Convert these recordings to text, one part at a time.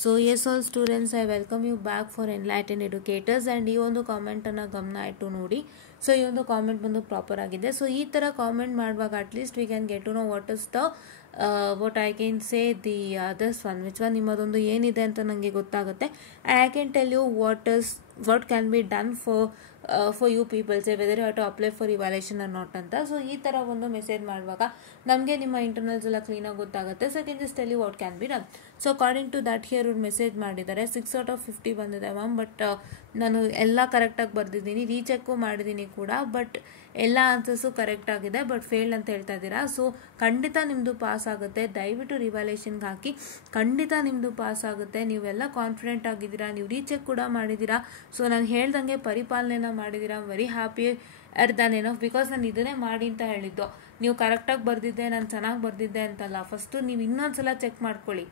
So yes, all students, I welcome you back for Enlightened Educators. And ಈ ಒಂದು ಕಾಮೆಂಟನ್ನು ಗಮನ ಇಟ್ಟು ನೋಡಿ. ಸೊ ಈ ಒಂದು ಕಾಮೆಂಟ್ ಬಂದು ಪ್ರಾಪರ್ ಆಗಿದೆ. ಸೊ ಈ ಥರ ಕಾಮೆಂಟ್ ಮಾಡುವಾಗ at least we can get to know what is the what I can say the others one which one ನಿಮ್ಮದೊಂದು ಏನಿದೆ ಅಂತ ನನಗೆ ಗೊತ್ತಾಗುತ್ತೆ. I can tell you what can be done for you people, say whether you have to apply for evaluation or not ಅಂತ. So ಈ ಥರ ಒಂದು message ಮಾಡುವಾಗ ನಮಗೆ ನಿಮ್ಮ ಇಂಟರ್ನಲ್ಸ್ ಎಲ್ಲ ಕ್ಲೀನಾಗಿ ಗೊತ್ತಾಗುತ್ತೆ. So I can just tell you what can be done. So according to that here ಅವ್ರು ಮೆಸೇಜ್ ಮಾಡಿದ್ದಾರೆ 6/50 ಬಂದಿದೆ ಮ್ಯಾಮ್. ಬಟ್ ನಾನು ಎಲ್ಲ ಕರೆಕ್ಟಾಗಿ ಬರೆದಿದ್ದೀನಿ, ರೀಚೆಕ್ಕು ಮಾಡಿದ್ದೀನಿ ಕೂಡ. ಬಟ್ ಎಲ್ಲ ಆನ್ಸರ್ಸು ಕರೆಕ್ಟ್ ಆಗಿದೆ, ಬಟ್ ಫೇಲ್ಡ್ ಅಂತ ಹೇಳ್ತಾ ಇದ್ದೀರಾ. ಸೊ ಖಂಡಿತ ನಿಮ್ಮದು ಪಾಸ್ ಆಗುತ್ತೆ. ದಯವಿಟ್ಟು ರಿವ್ಯಾಲ್ಯೂಯೇಷನ್ಗೆ ಹಾಕಿ, ಖಂಡಿತ ನಿಮ್ಮದು ಪಾಸ್ ಆಗುತ್ತೆ. ನೀವೆಲ್ಲ ಕಾನ್ಫಿಡೆಂಟ್ ಆಗಿದ್ದೀರಾ, ನೀವು ರೀಚೆಕ್ ಕೂಡ ಮಾಡಿದ್ದೀರಾ. ಸೊ ನಾನು ಹೇಳ್ದಂಗೆ ಪರಿಪಾಲನೆನ ಮಾಡಿದ್ದೀರಾ. Very happy Dhan enough. Because ನಾನು ಇದನ್ನೇ ಮಾಡಿ ಅಂತ ಹೇಳಿದ್ದು. ನೀವು ಕರೆಕ್ಟಾಗಿ ಬರೆದಿದ್ದೆ, ನಾನು ಚೆನ್ನಾಗಿ ಬರೆದಿದ್ದೆ ಅಂತಲ್ಲ. ಫಸ್ಟು ನೀವು ಇನ್ನೊಂದ್ಸಲ ಚೆಕ್ ಮಾಡ್ಕೊಳ್ಳಿ.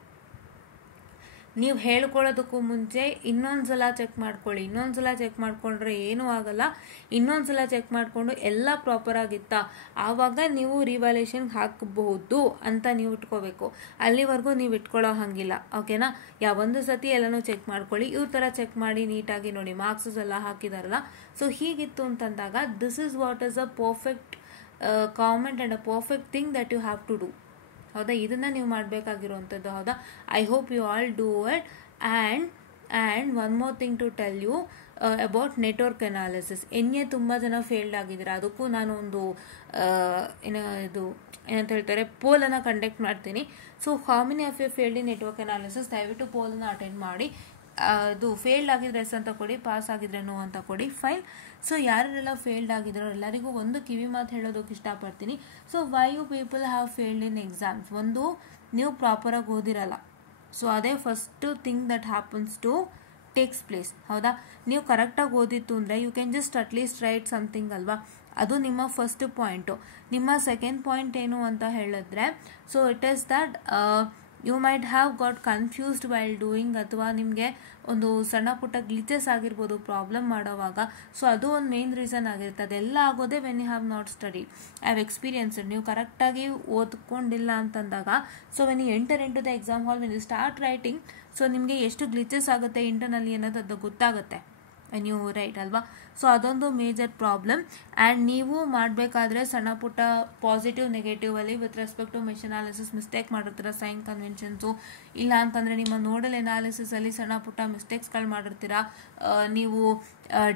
ನೀವು ಹೇಳ್ಕೊಳ್ಳೋದಕ್ಕೂ ಮುಂಚೆ ಇನ್ನೊಂದ್ಸಲ ಚೆಕ್ ಮಾಡ್ಕೊಳ್ಳಿ. ಇನ್ನೊಂದ್ಸಲ ಚೆಕ್ ಮಾಡ್ಕೊಂಡ್ರೆ ಏನೂ ಆಗಲ್ಲ. ಇನ್ನೊಂದ್ಸಲ ಚೆಕ್ ಮಾಡಿಕೊಂಡು ಎಲ್ಲ ಪ್ರಾಪರ್ ಆಗಿತ್ತಾ, ಆವಾಗ ನೀವು ರಿವ್ಯಾಲ್ಯೂಯೇಷನ್ಗೆ ಹಾಕಬಹುದು ಅಂತ ನೀವು ಇಟ್ಕೋಬೇಕು. ಅಲ್ಲಿವರೆಗೂ ನೀವು ಇಟ್ಕೊಳ್ಳೋ ಹಾಗಿಲ್ಲ, ಓಕೆನಾ. ಒಂದು ಸತಿ ಎಲ್ಲನೂ ಚೆಕ್ ಮಾಡ್ಕೊಳ್ಳಿ. ಇವ್ರ ಥರ ಚೆಕ್ ಮಾಡಿ ನೀಟಾಗಿ ನೋಡಿ, ಮಾರ್ಕ್ಸಸ್ ಎಲ್ಲ ಹಾಕಿದಾರಲ್ಲ. ಸೊ ಹೀಗಿತ್ತು ಅಂತಂದಾಗ this is what is a perfect comment and a perfect thing that you have to do. ಹೌದಾ, ಇದನ್ನ ನೀವು ಮಾಡಬೇಕಾಗಿರುವಂಥದ್ದು. ಹೌದಾ, I hope you all do it. And one more thing to tell you about network analysis. ತುಂಬ ಜನ failed ಆಗಿದ್ದೀರಾ. ಅದಕ್ಕೂ ನಾನು ಒಂದು ಏನಂತ ಹೇಳ್ತಾರೆ, ಪೋಲನ್ನು ಕಂಡಕ್ಟ್ ಮಾಡ್ತೀನಿ. So how many of you failed in network analysis, ದಯವಿಟ್ಟು ಪೋಲನ್ನು ಅಟೆಂಡ್ ಮಾಡಿ. ಅದು ಫೇಲ್ಡ್ ಆಗಿದ್ರೆ ಎಸ್ ಅಂತ ಕೊಡಿ, ಪಾಸ್ ಆಗಿದ್ರೆ ನೋ ಅಂತ ಕೊಡಿ, ಫೈನ್. ಸೊ ಯಾರೆಲ್ಲ ಫೇಲ್ಡ್ ಆಗಿದ್ರೋ ಎಲ್ಲರಿಗೂ ಒಂದು ಕಿವಿ ಮಾತು ಹೇಳೋದಕ್ಕೆ ಇಷ್ಟಪಡ್ತೀನಿ. So why you people have failed in exams. ಒಂದು, ನೀವು ಪ್ರಾಪರಾಗಿ ಓದಿರಲ್ಲ. ಸೊ ಅದೇ first thing that happens to takes place. ಹೌದಾ, ನೀವು ಕರೆಕ್ಟಾಗಿ ಓದಿತ್ತು ಅಂದರೆ you can just at least write something ಅಲ್ವಾ. ಅದು ನಿಮ್ಮ ಫಸ್ಟ್ ಪಾಯಿಂಟು. ನಿಮ್ಮ ಸೆಕೆಂಡ್ ಪಾಯಿಂಟ್ ಏನು ಅಂತ ಹೇಳಿದ್ರೆ, so it is that you might have got confused while doing, ಅಥವಾ ನಿಮಗೆ ಒಂದು ಸಣ್ಣ ಪುಟ್ಟ ಗ್ಲಿಚಸ್ ಆಗಿರ್ಬೋದು ಪ್ರಾಬ್ಲಮ್ ಮಾಡೋವಾಗ. ಸೊ ಅದು ಒಂದು ಮೇನ್ ರೀಸನ್ ಆಗಿರುತ್ತೆ. ಅದೆಲ್ಲ ಆಗೋದೇ when you have not study. I have experienced. ನೀವು ಕರೆಕ್ಟಾಗಿ ಓದ್ಕೊಂಡಿಲ್ಲ ಅಂತಂದಾಗ, so when you enter in to the exam hall, when you start writing, so ನಿಮಗೆ ಎಷ್ಟು ಗ್ಲಿಚಸ್ ಆಗುತ್ತೆ ಇಂಟರ್ನಲ್ಲಿ ಅನ್ನೋದು ಅದು ಗೊತ್ತಾಗುತ್ತೆ ನೀವು ರೈಟ್ ಅಲ್ವಾ. ಸೊ ಅದೊಂದು ಮೇಜರ್ ಪ್ರಾಬ್ಲಮ್. ಆ್ಯಂಡ್ ನೀವು ಮಾಡಬೇಕಾದ್ರೆ ಸಣ್ಣ ಪುಟ್ಟ ಪಾಸಿಟಿವ್ ನೆಗೆಟಿವ್ ಅಲ್ಲಿ with respect to mesh analysis mistake ಮಾಡಿರ್ತೀರ, ಸೈನ್ ಕನ್ವೆನ್ಷನ್ಸು. ಇಲ್ಲ ಅಂತಂದರೆ ನಿಮ್ಮ ನೋಡಲ್ ಅನಾಲಿಸಿಸ್ ಅಲ್ಲಿ ಸಣ್ಣ ಪುಟ್ಟ ಮಿಸ್ಟೇಕ್ಸ್ಗಳು ಮಾಡಿರ್ತೀರಾ. ನೀವು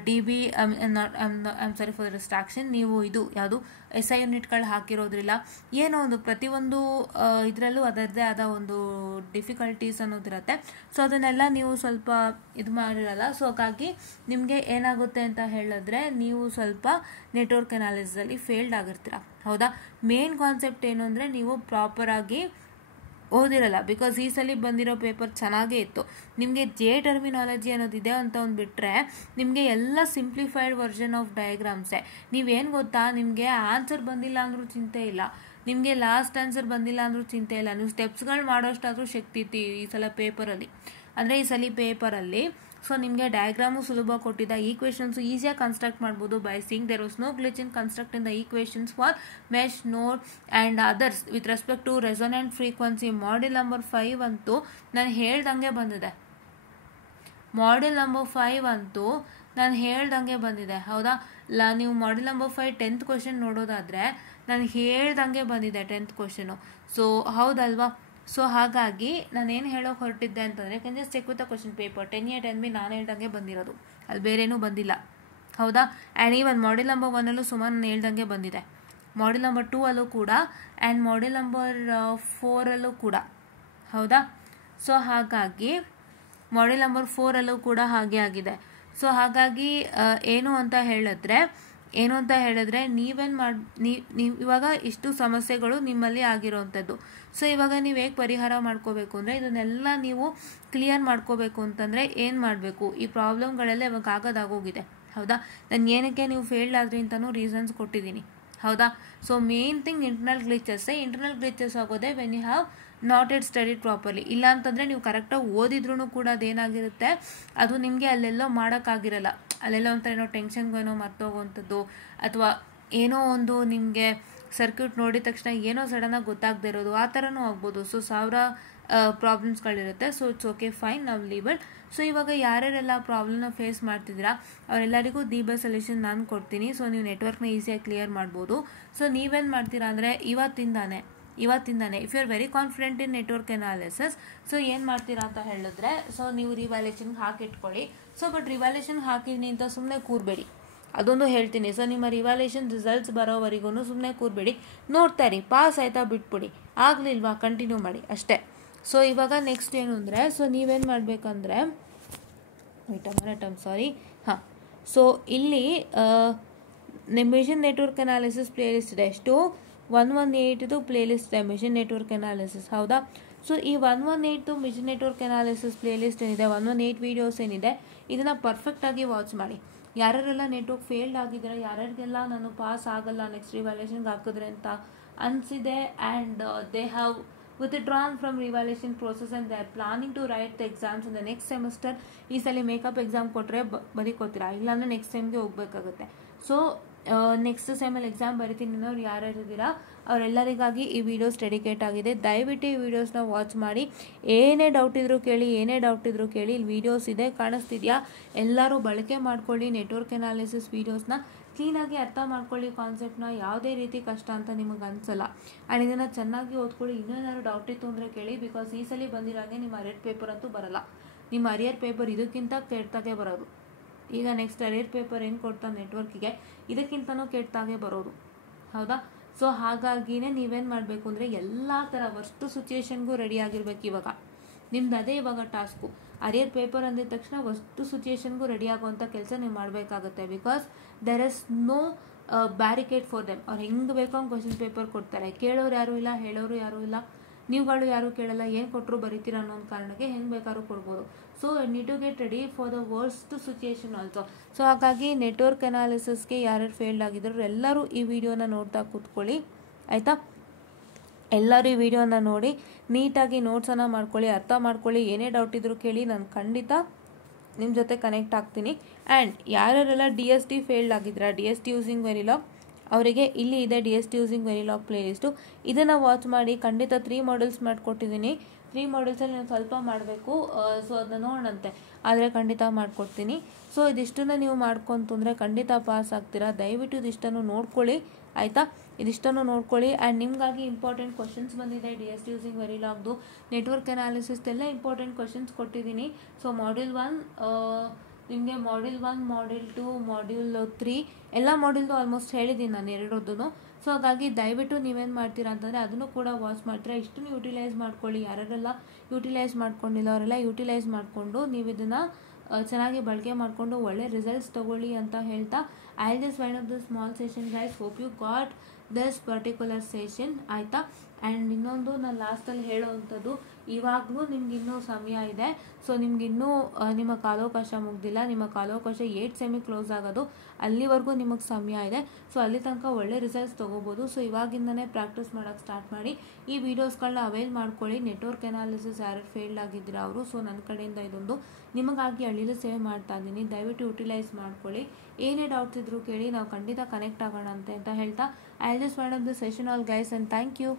DB I'm sorry for the distraction, ನೀವು ಇದು ಯಾವುದು SI ಯೂನಿಟ್ಗಳು ಹಾಕಿರೋದ್ರಿಲ್ಲ. ಏನೋ ಒಂದು ಪ್ರತಿಯೊಂದು ಇದರಲ್ಲೂ ಅದರದ್ದೇ ಆದ ಒಂದು ಡಿಫಿಕಲ್ಟೀಸ್ ಅನ್ನೋದಿರುತ್ತೆ. ಸೊ ಅದನ್ನೆಲ್ಲ ನೀವು ಸ್ವಲ್ಪ ಇದು ಮಾಡಿರಲ್ಲ. ಸೊ ಹಾಗಾಗಿ ನಿಮಗೆ ಏನಾಗುತ್ತೆ ಅಂತ ಹೇಳಿದ್ರೆ, ನೀವು ಸ್ವಲ್ಪ ನೆಟ್ವರ್ಕ್ ಅನಾಲಿಸಿಸಲ್ಲಿ ಫೇಲ್ಡ್ ಆಗಿರ್ತೀರ. ಹೌದಾ, ಮೇನ್ ಕಾನ್ಸೆಪ್ಟ್ ಏನು ಅಂದರೆ ನೀವು ಪ್ರಾಪರಾಗಿ ಓದಿರಲ್ಲ. ಬಿಕಾಸ್ ಈ ಸಲ ಬಂದಿರೋ ಪೇಪರ್ ಚೆನ್ನಾಗೇ ಇತ್ತು. ನಿಮಗೆ ಟರ್ಮಿನಾಲಜಿ ಅನ್ನೋದಿದೆ ಅಂತ ಒಂದು ಬಿಟ್ಟರೆ ನಿಮಗೆ ಎಲ್ಲ ಸಿಂಪ್ಲಿಫೈಡ್ ವರ್ಷನ್ ಆಫ್ ಡಯಾಗ್ರಾಮ್ಸೇ. ನೀವೇನು ಗೊತ್ತಾ, ನಿಮಗೆ ಆನ್ಸರ್ ಬಂದಿಲ್ಲ ಅಂದರೂ ಚಿಂತೆ ಇಲ್ಲ, ನಿಮಗೆ ಲಾಸ್ಟ್ ಆನ್ಸರ್ ಬಂದಿಲ್ಲ ಅಂದರೂ ಚಿಂತೆ ಇಲ್ಲ. ನೀವು ಸ್ಟೆಪ್ಸ್ಗಳು ಮಾಡೋಷ್ಟಾದರೂ ಶಕ್ತಿ ಇತ್ತು ಈ ಸಲ ಪೇಪರಲ್ಲಿ. ಅಂದರೆ ಈ ಸಲ ಪೇಪರಲ್ಲಿ ಸೊ ನಿಮಗೆ ಡಯಾಗ್ರಾಮು ಸುಲಭ ಕೊಟ್ಟಿದ್ದ, ಈಕ್ವೇಷನ್ಸು ಈಸಿಯಾಗಿ ಕನ್ಸ್ಟ್ರಕ್ಟ್ ಮಾಡ್ಬೋದು by seeing. There was no glitch in construct in the equations for mesh, node and others with respect to resonant frequency. Module number 5 ಅಂತೂ ನಾನು ಹೇಳ್ದಂಗೆ ಬಂದಿದೆ. ಮಾಡ್ಯೂಲ್ ನಂಬರ್ 5 ಅಂತೂ ನಾನು ಹೇಳ್ದಂಗೆ ಬಂದಿದೆ. ಹೌದಾ, ನೀವು ಮಾಡ್ಯೂಲ್ ನಂಬರ್ 5 10th ಕ್ವೆಶನ್ ನೋಡೋದಾದರೆ ನಾನು ಹೇಳ್ದಂಗೆ ಬಂದಿದೆ 10th ಕ್ವೆಶನು. ಸೊ ಹೌದಲ್ವಾ. ಸೊ ಹಾಗಾಗಿ ನಾನೇನು ಹೇಳೋಕೆ ಹೊರಟಿದ್ದೆ ಅಂತಂದರೆ, can just check with the question paper 10A 10B ನಾನು ಹೇಳ್ದಂಗೆ ಬಂದಿರೋದು, ಅಲ್ಲಿ ಬೇರೇನೂ ಬಂದಿಲ್ಲ. ಹೌದಾ, ಆ್ಯಂಡ್ ಈವನ್ ಮಾಡ್ಯೂಲ್ ನಂಬರ್ 1 ಸುಮಾರು ನಾನು ಹೇಳ್ದಂಗೆ ಬಂದಿದೆ. ಮಾಡ್ಯೂಲ್ ನಂಬರ್ 2 ಕೂಡ, ಆ್ಯಂಡ್ ಮಾಡ್ಯೂಲ್ ನಂಬರ್ 4 ಕೂಡ. ಹೌದಾ, ಸೊ ಹಾಗಾಗಿ ಮಾಡ್ಯೂಲ್ ನಂಬರ್ 4 ಕೂಡ ಹಾಗೆ ಆಗಿದೆ. ಸೊ ಹಾಗಾಗಿ ಏನು ಅಂತ ಹೇಳಿದ್ರೆ ನೀವು ಇವಾಗ ಇಷ್ಟು ಸಮಸ್ಯೆಗಳು ನಿಮ್ಮಲ್ಲಿ ಆಗಿರೋವಂಥದ್ದು. ಸೊ ಇವಾಗ ನೀವು ಹೇಗೆ ಪರಿಹಾರ ಮಾಡ್ಕೋಬೇಕು ಅಂದರೆ, ಇದನ್ನೆಲ್ಲ ನೀವು ಕ್ಲಿಯರ್ ಮಾಡ್ಕೋಬೇಕು ಅಂತಂದರೆ ಏನು ಮಾಡಬೇಕು, ಈ ಪ್ರಾಬ್ಲಮ್ಗಳೆಲ್ಲ ಇವಾಗ ಆಗೋದಾಗೋಗಿದೆ. ಹೌದಾ, ನಾನು ಏನಕ್ಕೆ ನೀವು ಫೇಲ್ಡ್ ಆದ್ರಿ ಅಂತಲೂ ರೀಸನ್ಸ್ ಕೊಟ್ಟಿದ್ದೀನಿ. ಹೌದಾ, so main thing internal glitches ಆಗೋದೆ when you have not yet studied properly. ಇಲ್ಲ ಅಂತಂದರೆ ನೀವು ಕರೆಕ್ಟಾಗಿ ಓದಿದ್ರೂ ಕೂಡ ಅದೇನಾಗಿರುತ್ತೆ, ಅದು ನಿಮಗೆ ಅಲ್ಲೆಲ್ಲೋ ಮಾಡೋಕ್ಕಾಗಿರಲ್ಲ. ಅಲ್ಲೆಲ್ಲ ಒಂಥರ ಏನೋ ಟೆನ್ಷನ್ಗೇನೋ ಮರ್ತೋಗೋವಂಥದ್ದು, ಅಥವಾ ಏನೋ ಒಂದು ನಿಮಗೆ ಸರ್ಕ್ಯೂಟ್ ನೋಡಿದ ತಕ್ಷಣ ಏನೋ ಸಡನ್ನಾಗಿ ಗೊತ್ತಾಗದೇ ಇರೋದು, ಆ ಥರನೂ ಆಗ್ಬೋದು. ಸೊ 1000 ಪ್ರಾಬ್ಲಮ್ಸ್ಗಳಿರುತ್ತೆ. ಸೊ ಇಟ್ಸ್ ಓಕೆ, ಫೈನ್, ನಾವು ಲೀವ್ ಇಟ್. ಸೊ ಇವಾಗ ಯಾರ್ಯಾರೆಲ್ಲ ಪ್ರಾಬ್ಲಮ್ನ ಫೇಸ್ ಮಾಡ್ತಿದ್ದೀರಾ ಅವರೆಲ್ಲರಿಗೂ ದಿ ಬೆಸ್ಟ್ ಸೊಲ್ಯೂಷನ್ ನಾನು ಕೊಡ್ತೀನಿ. ಸೊ ನೀವು ನೆಟ್ವರ್ಕ್ನ ಈಸಿಯಾಗಿ ಕ್ಲಿಯರ್ ಮಾಡ್ಬೋದು. ಸೊ ನೀವೇನು ಮಾಡ್ತೀರಾ ಅಂದರೆ ಇವತ್ತಿಂದಾನೆ if you are very confident in network analysis, so ಏನು ಮಾಡ್ತೀರಾ ಅಂತ ಹೇಳಿದ್ರೆ, ಸೊ ನೀವು ರಿವ್ಯಾಲ್ಯೂಯೇಷನ್ಗೆ ಹಾಕಿಟ್ಕೊಳ್ಳಿ. ಸೊ ಬಟ್ ರಿವ್ಯಾಲ್ಯೂಯೇಷನ್ಗೆ ಹಾಕಿದ್ದೀನಿ ಅಂತ ಸುಮ್ಮನೆ ಕೂರಬೇಡಿ, ಅದೊಂದು ಹೇಳ್ತೀನಿ. ಸೊ ನಿಮ್ಮ ರಿವ್ಯಾಲ್ಯೂಯೇಷನ್ ರಿಸಲ್ಟ್ಸ್ ಬರೋವರೆಗೂ ಸುಮ್ಮನೆ ಕೂರಬೇಡಿ, ನೋಡ್ತಾ ಇರಿ. ಪಾಸ್ ಆಯಿತಾ ಬಿಟ್ಬಿಡಿ, ಆಗಲಿಲ್ವಾ ಕಂಟಿನ್ಯೂ ಮಾಡಿ ಅಷ್ಟೇ. ಸೊ ಇವಾಗ ನೆಕ್ಸ್ಟ್ ಏನು ಅಂದರೆ, ಸೊ ನೀವೇನು ಮಾಡಬೇಕಂದ್ರೆ ಸೊ ಇಲ್ಲಿ ಮಿಷನ್ ನೆಟ್ವರ್ಕ್ ಅನಾಲಿಸಿಸ್ ಪ್ಲೇಲಿಸ್ಟ್ ಇದೆ. ಎಷ್ಟು 118 ಪ್ಲೇಲಿಸ್ಟ್ ಇದೆ ಮಿಷನ್ ನೆಟ್ವರ್ಕ್ ಅನಾಲಿಸಿಸ್, ಹೌದಾ? ಸೊ ಈ 118 ಮಿಷನ್ ನೆಟ್ವರ್ಕ್ ಅನಾಲಿಸಿಸ್ ಪ್ಲೇಲಿಸ್ಟ್ ಏನಿದೆ, 118 ವೀಡಿಯೋಸ್ ಏನಿದೆ, ಇದನ್ನು ಪರ್ಫೆಕ್ಟಾಗಿ ವಾಚ್ ಮಾಡಿ. ಯಾರ್ಯಾರೆಲ್ಲ ನೆಟ್ವರ್ಕ್ ಫೇಲ್ಡ್ ಆಗಿದ್ದಾರೆ, ಯಾರ್ಯಾರಿಗೆಲ್ಲ ನಾನು ಪಾಸ್ ಆಗಲ್ಲ ನೆಕ್ಸ್ಟ್ ರಿವ್ಯಾಲ್ಯೂಯೇಷನ್ಗೆ ಹಾಕಿದ್ರೆ ಅಂತ ಅನಿಸಿದೆ, and they have withdrawn from revaluation process and they are planning to write the exams in the next semester. ಈ ಸಲ ಮೇಕಪ್ ಎಕ್ಸಾಮ್ ಕೊಟ್ಟರೆ ಬರೀಕೋತೀರಾ, ಇಲ್ಲಾಂದರೆ ನೆಕ್ಸ್ಟ್ ಸೆಮ್ಗೆ ಹೋಗಬೇಕಾಗುತ್ತೆ. ಸೊ ನೆಕ್ಸ್ಟ್ ಸೆಮಲ್ಲಿ ಎಕ್ಸಾಮ್ ಬರಿತೀನಿ ಅನ್ನೋರು ಯಾರ್ಯಾರಿದ್ದೀರಾ ಅವರೆಲ್ಲರಿಗಾಗಿ ಈ ವಿಡಿಯೋಸ್ ಡೆಡಿಕೇಟ್ ಆಗಿದೆ. ದಯವಿಟ್ಟು ಈ ವಿಡಿಯೋಸ್ನ ವಾಚ್ ಮಾಡಿ. ಏನೇ ಡೌಟ್ ಇದ್ರೂ ಕೇಳಿ, ಇಲ್ಲಿ ವಿಡಿಯೋಸ್ ಇದೆ, ಕಾಣಿಸ್ತಿದೆಯಾ? ಎಲ್ಲರೂ ಬಳಕೆ ಮಾಡ್ಕೊಳ್ಳಿ. ನೆಟ್ವರ್ಕ್ ಅನಾಲಿಸಿಸ್ ವೀಡಿಯೋಸ್ನ ಕ್ಲೀನಾಗಿ ಅರ್ಥ ಮಾಡ್ಕೊಳ್ಳಿ. ಕಾನ್ಸೆಪ್ಟ್ನ ಯಾವುದೇ ರೀತಿ ಕಷ್ಟ ಅಂತ ನಿಮಗೆ ಅನಿಸಲ್ಲ. ಆ್ಯಂಡ್ ಇದನ್ನು ಚೆನ್ನಾಗಿ ಓದ್ಕೊಳ್ಳಿ. ಇನ್ನೇನಾದ್ರು ಡೌಟ್ ಇತ್ತು ಅಂದರೆ ಕೇಳಿ, ಬಿಕಾಸ್ ಈ ಸಲ ಬಂದಿರೋಂಗೆ ನಿಮ್ಮ ಅರಿಯರ್ ಪೇಪರ್ ಅಂತೂ ಬರಲ್ಲ. ನಿಮ್ಮ ಅರಿಯರ್ ಪೇಪರ್ ಇದಕ್ಕಿಂತ ಕೆಟ್ಟಾಗೆ ಬರೋದು. ಈಗ ನೆಕ್ಸ್ಟ್ ಅರಿಯರ್ ಪೇಪರ್ ಏನು ಕೊಡ್ತಾರೆ ನೆಟ್ವರ್ಕಿಗೆ, ಇದಕ್ಕಿಂತನೂ ಕೆಟ್ಟಾಗೆ ಬರೋದು, ಹೌದಾ? ಸೊ ಹಾಗಾಗಿನೇ ನೀವೇನು ಮಾಡಬೇಕು ಅಂದರೆ ಎಲ್ಲ ಥರ ವರ್ಸ್ಟ್ ಸಿಚುಯೇಷನ್ಗೂ ರೆಡಿ ಆಗಿರ್ಬೇಕು. ಇವಾಗ ನಿಮ್ದು ಅದೇ ಇವಾಗ ಟಾಸ್ಕು. ಅರಿಯರ್ ಪೇಪರ್ ಅಂದಿದ ತಕ್ಷಣ ವರ್ಸ್ಟ್ ಸಿಚುಯೇಷನ್ಗೂ ರೆಡಿ ಆಗುವಂಥ ಕೆಲಸ ನೀವು ಮಾಡಬೇಕಾಗುತ್ತೆ. Because there is no barricade for them. ಅವ್ರು ಹೆಂಗೆ ಬೇಕೋ ಹಂಗೆ ಕ್ವಶನ್ ಪೇಪರ್ ಕೊಡ್ತಾರೆ. ಕೇಳೋರು ಯಾರೂ ಇಲ್ಲ, ಹೇಳೋರು ಯಾರೂ ಇಲ್ಲ, ನೀವುಗಳು ಯಾರೂ ಕೇಳಲ್ಲ, ಏನು ಕೊಟ್ಟರು ಬರೀತೀರ ಅನ್ನೋ ಒಂದು ಕಾರಣಕ್ಕೆ ಹೆಂಗೆ ಬೇಕಾದ್ರೂ ಕೊಡ್ಬೋದು. So need to get ready for the worst situation also. So ಹಾಗಾಗಿ ನೆಟ್ವರ್ಕ್ ಅನಾಲಿಸಿಸ್ಗೆ ಯಾರ್ಯಾರು ಫೇಲ್ಡ್ ಆಗಿದ್ರು ಎಲ್ಲರೂ ಈ ವಿಡಿಯೋನ ನೋಡ್ತಾ ಕೂತ್ಕೊಳ್ಳಿ, ಆಯಿತಾ? ಎಲ್ಲರೂ ಈ ವಿಡಿಯೋನ ನೋಡಿ ನೀಟಾಗಿ ನೋಟ್ಸನ್ನು ಮಾಡ್ಕೊಳ್ಳಿ, ಅರ್ಥ ಮಾಡ್ಕೊಳ್ಳಿ. ಏನೇ ಡೌಟ್ ಇದ್ರೂ ಕೇಳಿ, ನಾನು ಖಂಡಿತ ನಿಮ್ಮ ಜೊತೆ ಕನೆಕ್ಟ್ ಆಗ್ತೀನಿ. ಆ್ಯಂಡ್ ಯಾರ್ಯಾರೆಲ್ಲ DST ಫೇಲ್ಡ್ ಆಗಿದ್ದೀರಾ, DST ಯೂಸಿಂಗ್ ವೆರಿಲಾಗ್, ಅವರಿಗೆ ಇಲ್ಲಿ ಇದೆ DST ಯೂಸಿಂಗ್ ವೆರಿಲಾಗ್ ಪ್ಲೇಲಿಸ್ಟು. ಇದನ್ನು ವಾಚ್ ಮಾಡಿ. ಖಂಡಿತ 3 ಮಾಡ್ಯೂಲ್ಸ್ ಮಾಡಿಕೊಟ್ಟಿದ್ದೀನಿ. 3 ಮಾಡ್ಯೂಲ್ಸಲ್ಲಿ ನೀವು ಸ್ವಲ್ಪ ಮಾಡಬೇಕು. ಸೊ ಅದನ್ನ ನೋಡೋಣಂತೆ, ಆದರೆ ಖಂಡಿತ ಮಾಡಿಕೊಡ್ತೀನಿ. ಸೊ ಇದಿಷ್ಟನ್ನು ನೀವು ಮಾಡ್ಕೊಂತಂದರೆ ಖಂಡಿತ ಪಾಸ್ ಆಗ್ತೀರಾ. ದಯವಿಟ್ಟು ಇದಿಷ್ಟನ್ನು ನೋಡ್ಕೊಳ್ಳಿ, ಆಯಿತಾ? ಇದಿಷ್ಟನ್ನು ನೋಡ್ಕೊಳ್ಳಿ. ಆ್ಯಂಡ್ ನಿಮಗಾಗಿ ಇಂಪಾರ್ಟೆಂಟ್ ಕ್ವಶನ್ಸ್ ಬಂದಿದೆ DST ಯೂಸಿಂಗ್ ವೆರಿಲಾಗ್ದು. ನೆಟ್ವರ್ಕ್ ಅನಾಲಿಸಿಸ್ದೆಲ್ಲ ಇಂಪಾರ್ಟೆಂಟ್ ಕ್ವಶನ್ಸ್ ಕೊಟ್ಟಿದ್ದೀನಿ. ಸೊ ಮಾಡ್ಯೂಲ್ 1 ನಿಮಗೆ ಮಾಡ್ಯೂಲ್ 1, ಮಾಡ್ಯೂಲ್ 2, ಮಾಡ್ಯೂಲ್ 3 ಎಲ್ಲ ಮಾಡ್ಯೂಲ್ದು ಆಲ್ಮೋಸ್ಟ್ ಹೇಳಿದ್ದೀನಿ ನಾನು ಎರಡರದ್ದು. ಸೊ ಹಾಗಾಗಿ ದಯವಿಟ್ಟು ನೀವೇನು ಮಾಡ್ತೀರಾ ಅಂತಂದರೆ ಅದನ್ನು ಕೂಡ ವಾಚ್ ಮಾಡ್ತೀರಾ. ಇಷ್ಟನ್ನು ಯೂಟಿಲೈಸ್ ಮಾಡ್ಕೊಳ್ಳಿ. ಯಾರೆಲ್ಲ ಯೂಟಿಲೈಸ್ ಮಾಡ್ಕೊಂಡಿಲ್ಲ ಅವರೆಲ್ಲ ಯೂಟಿಲೈಸ್ ಮಾಡಿಕೊಂಡು ನೀವು ಇದನ್ನು ಚೆನ್ನಾಗಿ ಬಳಕೆ ಮಾಡಿಕೊಂಡು ಒಳ್ಳೆ ರಿಸಲ್ಟ್ಸ್ ತೊಗೊಳ್ಳಿ ಅಂತ ಹೇಳ್ತಾ, I just wind up the small session guys. Hope you got this particular session, ಆಯಿತಾ? ಆ್ಯಂಡ್ ಇನ್ನೊಂದು ನಾನು ಲಾಸ್ಟಲ್ಲಿ ಹೇಳೋವಂಥದ್ದು, ಇವಾಗಲೂ ನಿಮ್ಗಿನ್ನೂ ಸಮಯ ಇದೆ. ಸೊ ನಿಮಗಿನ್ನೂ ನಿಮ್ಮ ಕಾಲಾವಕಾಶ ಮುಗ್ದಿಲ್ಲ. ನಿಮ್ಮ ಕಾಲಾವಕಾಶ 8 ಸೆಮಿಗೆ ಕ್ಲೋಸ್ ಆಗೋದು, ಅಲ್ಲಿವರೆಗೂ ನಿಮಗೆ ಸಮಯ ಇದೆ. ಸೊ ಅಲ್ಲಿ ತನಕ ಒಳ್ಳೆ ರಿಸಲ್ಟ್ಸ್ ತೊಗೋಬೋದು. ಸೊ ಇವಾಗಿಂದನೇ ಪ್ರಾಕ್ಟೀಸ್ ಮಾಡೋಕ್ಕೆ ಸ್ಟಾರ್ಟ್ ಮಾಡಿ. ಈ ವಿಡಿಯೋಸ್ಗಳನ್ನ ಅವೈಲ್ ಮಾಡ್ಕೊಳ್ಳಿ. ನೆಟ್ವರ್ಕ್ ಅನಾಲಿಸಿಸ್ ಯಾರು ಫೇಲ್ಡ್ ಆಗಿದ್ದೀರಾ ಅವರು. ಸೊ ನನ್ನ ಕಡೆಯಿಂದ ಇದೊಂದು ನಿಮಗಾಗಿ ಅಳಿಲು ಸೇವೆ ಮಾಡ್ತಾ ಇದ್ದೀನಿ. ದಯವಿಟ್ಟು ಯೂಟಿಲೈಸ್ ಮಾಡ್ಕೊಳ್ಳಿ. ಏನೇ ಡೌಟ್ಸ್ ಇದ್ರೂ ಕೇಳಿ, ನಾವು ಖಂಡಿತ ಕನೆಕ್ಟ್ ಆಗೋಣ ಅಂತ ಹೇಳ್ತಾ, I just wind up the session all guys, and thank you.